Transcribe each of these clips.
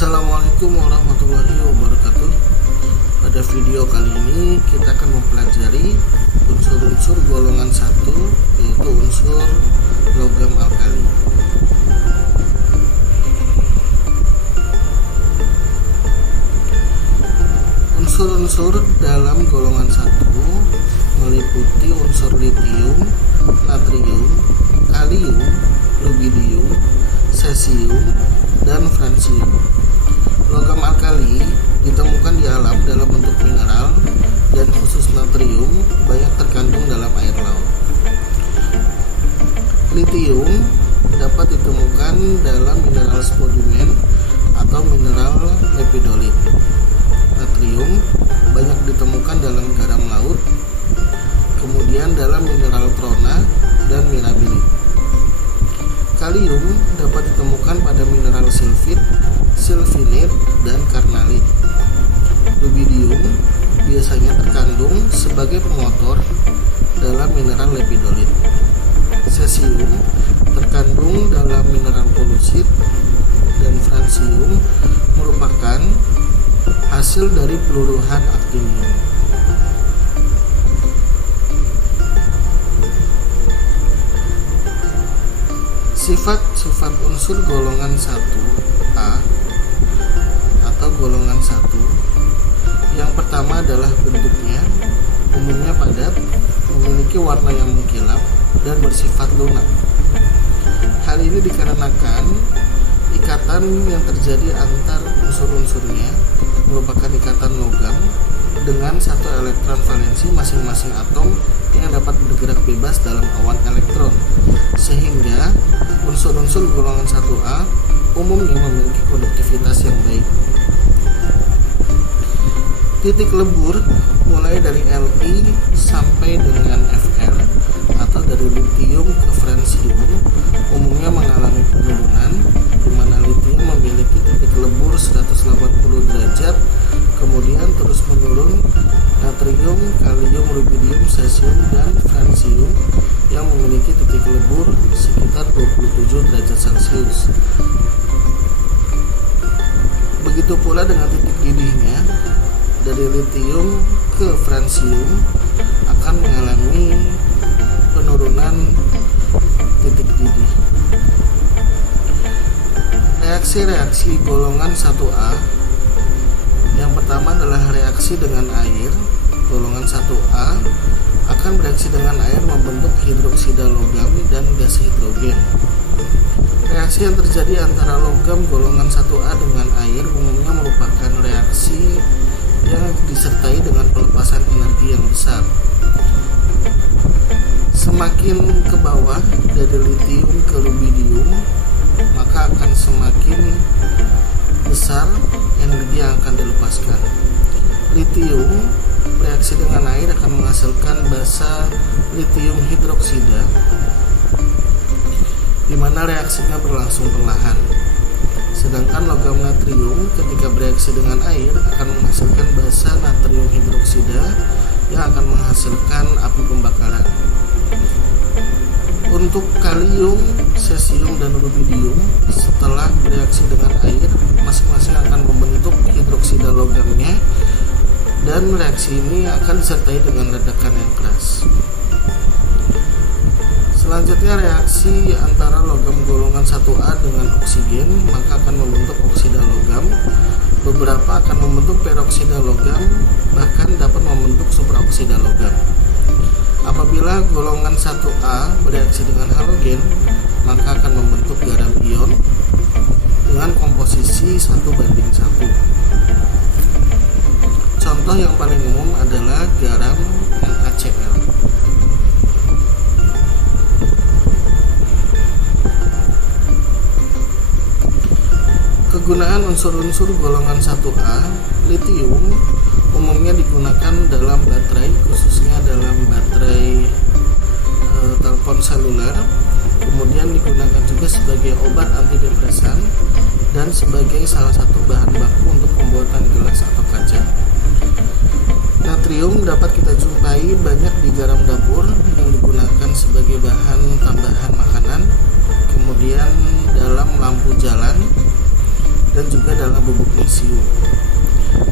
Assalamualaikum warahmatullahi wabarakatuh. Pada video kali ini kita akan mempelajari unsur-unsur golongan 1, yaitu unsur logam alkali. Unsur-unsur dalam golongan 1 meliputi unsur litium, natrium, kalium, rubidium, cesium, dan francium. Logam alkali ditemukan di alam dalam bentuk mineral, dan khusus natrium banyak terkandung dalam air laut. Litium dapat ditemukan dalam mineral spodumene atau mineral lepidolit. Natrium banyak ditemukan dalam garam laut, kemudian dalam mineral trona dan mirabilit. Kalium dapat ditemukan pada mineral silfit, silvinit, dan karnalit. Rubidium biasanya terkandung sebagai pemotor dalam mineral lepidolit. Cesium terkandung dalam mineral polusit, dan francium merupakan hasil dari peluruhan aktinium. Sifat-sifat unsur golongan 1A atau golongan 1. Yang pertama adalah bentuknya, umumnya padat, memiliki warna yang mengkilap, dan bersifat lunak. Hal ini dikarenakan ikatan yang terjadi antar unsur-unsurnya merupakan ikatan logam dengan satu elektron valensi masing-masing atom yang dapat bergerak bebas dalam awan elektron, sehingga unsur-unsur golongan 1A umumnya memiliki konduktivitas yang baik. Titik lebur mulai dari Li sampai dengan Fr atau dari litium ke francium umumnya mengalami penurunan, di mana litium memiliki titik lebur 180 derajat, kemudian terus menurun natrium, kalium, rubidium, cesium, dan francium yang memiliki titik lebur sekitar 27 derajat Celcius. Begitu pula dengan titik didihnya, dari litium ke francium akan mengalami penurunan titik didih. Reaksi-reaksi golongan 1A. Yang pertama adalah reaksi dengan air. Golongan 1A akan bereaksi dengan air membentuk hidroksida logam dan gas hidrogen. Reaksi yang terjadi antara logam golongan 1A dengan air umumnya merupakan reaksi yang disertai dengan pelepasan energi yang besar. Semakin ke bawah dari litium ke rubidium, maka akan semakin besar energi yang akan dilepaskan. Litium bereaksi dengan air akan menghasilkan basa litium hidroksida, di mana reaksinya berlangsung perlahan. Sedangkan logam natrium ketika bereaksi dengan air akan menghasilkan basa natrium hidroksida yang akan menghasilkan api pembakaran. Untuk kalium, cesium, dan rubidium setelah bereaksi dengan air masing-masing akan membentuk hidroksida logamnya, dan reaksi ini akan disertai dengan ledakan yang keras. Selanjutnya reaksi antara logam golongan 1A dengan oksigen, maka akan membentuk oksida logam. Beberapa akan membentuk peroksida logam, bahkan dapat membentuk supraoksida logam. Apabila golongan 1A bereaksi dengan halogen, maka akan membentuk garam ion dengan komposisi 1:1. Contoh yang paling umum adalah garam NaCl. Kegunaan unsur-unsur golongan 1A. Litium umumnya digunakan dalam baterai, khususnya dalam baterai telepon seluler. Kemudian digunakan juga sebagai obat antidepresan dan sebagai salah satu bahan baku untuk pembuatan gelas atau kaca. Natrium dapat kita jumpai banyak di garam dapur yang digunakan sebagai bahan tambahan makanan, kemudian dalam lampu jalan, dan juga dalam bubuk magnesium.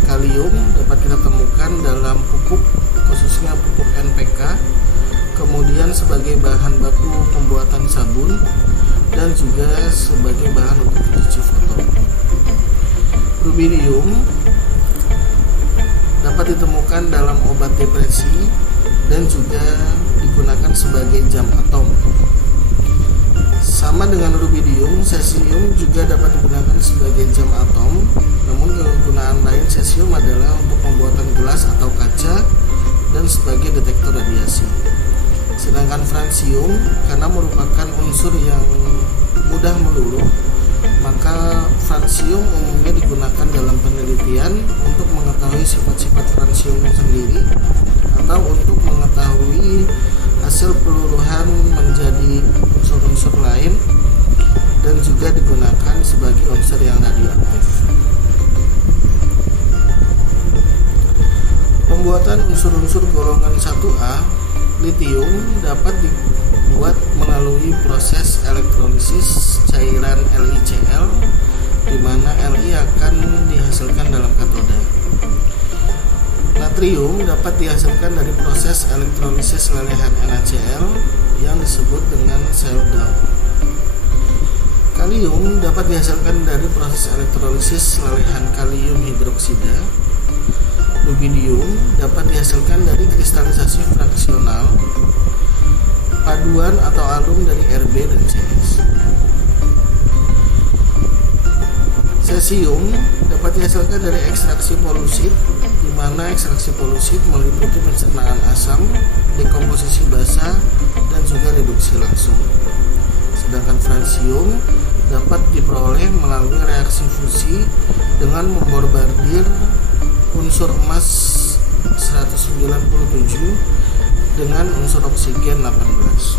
Kalium dapat kita temukan dalam pupuk, khususnya pupuk NPK, kemudian sebagai bahan baku pembuatan sabun, dan juga sebagai bahan untuk pencuci foto. Rubidium dapat ditemukan dalam obat depresi dan juga digunakan sebagai jam atom. Sama dengan rubidium, cesium juga dapat digunakan sebagai jam atom. Namun kegunaan lain cesium adalah untuk pembuatan gelas atau kaca dan sebagai detektor radiasi. Sedangkan francium karena merupakan unsur yang mudah meluluh, maka francium umumnya digunakan dalam penelitian untuk mengetahui sifat-sifat francium sendiri atau untuk mengetahui hasil peluluhan menjadi unsur-unsur lain, dan juga digunakan sebagai unsur yang radioaktif. Pembuatan unsur-unsur golongan 1A, litium dapat dibuat melalui proses elektrolisis cairan LiCl, di mana Li akan dihasilkan dalam katoda. Natrium dapat dihasilkan dari proses elektrolisis lelehan NaCl yang disebut dengan cell down. Kalium dapat dihasilkan dari proses elektrolisis lelehan kalium hidroksida. Rubidium dapat dihasilkan dari kristalisasi fraksional paduan atau alum dari Rb dan Cs. Cesium dapat dihasilkan dari ekstraksi polusit, di mana ekstraksi polusit meliputi pencernaan asam, dekomposisi basa, dan juga reduksi langsung. Sedangkan francium dapat diperoleh melalui reaksi fusi dengan membombardir unsur emas 197 dengan unsur oksigen 18.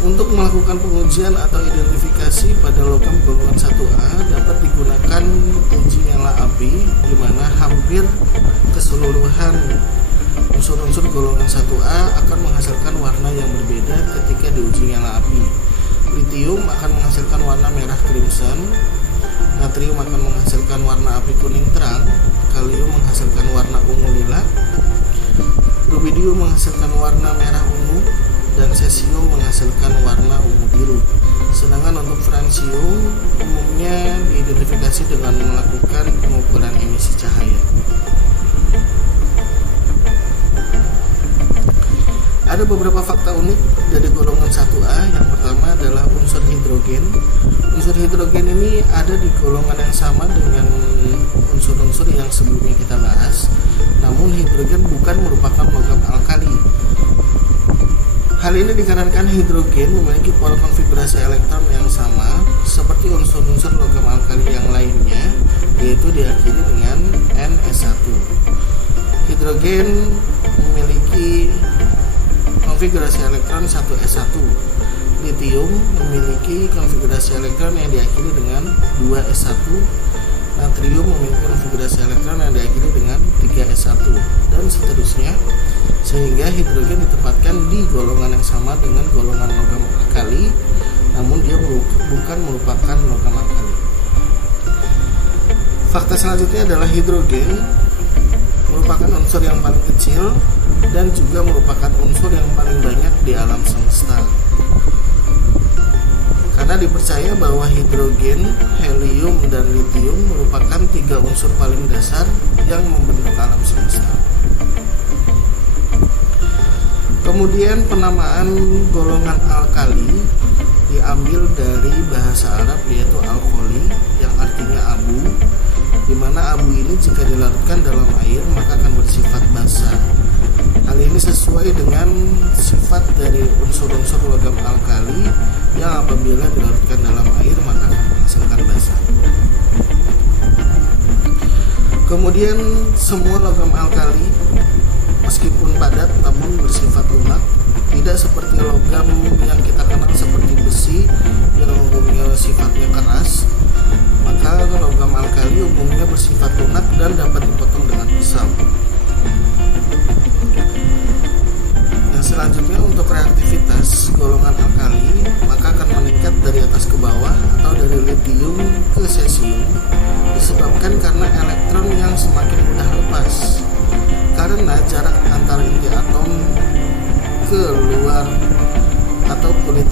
Untuk melakukan pengujian atau identifikasi pada logam golongan 1A dapat digunakan uji nyala api, di mana hampir keseluruhan unsur-unsur golongan 1A akan menghasilkan warna yang berbeda ketika diuji nyala api. Litium akan menghasilkan warna merah crimson, natrium akan menghasilkan warna api kuning terang, kalium menghasilkan warna ungu lila, rubidium menghasilkan warna merah ungu, dan cesium menghasilkan warna ungu biru. Sedangkan untuk francium umumnya diidentifikasi dengan melakukan pengukuran emisi cahaya. Ada beberapa fakta unik dari golongan 1A. Yang pertama adalah unsur hidrogen. Unsur hidrogen ini ada di golongan yang sama dengan unsur-unsur yang sebelumnya kita bahas. Namun hidrogen bukan merupakan logam alkali. Hal ini dikarenakan hidrogen memiliki pola konfigurasi elektron yang sama seperti unsur-unsur logam alkali yang lainnya, yaitu diakhiri dengan NS1. Hidrogen memiliki konfigurasi elektron 1s1. Litium memiliki konfigurasi elektron yang diakhiri dengan 2s1. Natrium memiliki konfigurasi elektron yang diakhiri dengan 3s1, dan seterusnya, sehingga hidrogen ditempatkan di golongan yang sama dengan golongan logam alkali, namun dia bukan merupakan logam alkali. Fakta selanjutnya adalah hidrogen merupakan unsur yang paling kecil dan juga merupakan unsur yang paling banyak di alam semesta. Karena dipercaya bahwa hidrogen, helium, dan litium merupakan 3 unsur paling dasar yang membentuk alam semesta. Kemudian penamaan golongan alkali diambil dari bahasa Arab, yaitu alkoli, yang artinya abu, di mana abu ini jika dilarutkan dalam air maka akan bersifat basa. Hal ini sesuai dengan sifat dari unsur-unsur logam alkali yang apabila dilarutkan dalam air maka akan menghasilkan basa. Kemudian semua logam alkali meskipun padat namun bersifat lunak, tidak seperti logam yang kita kenal seperti besi yang umumnya sifatnya keras. Maka logam alkali umumnya bersifat lunak dan dapat dipotong dengan pisau. Selanjutnya untuk reaktivitas golongan alkali maka akan meningkat semakin mudah lepas karena jarak antara inti atom ke luar atau kulit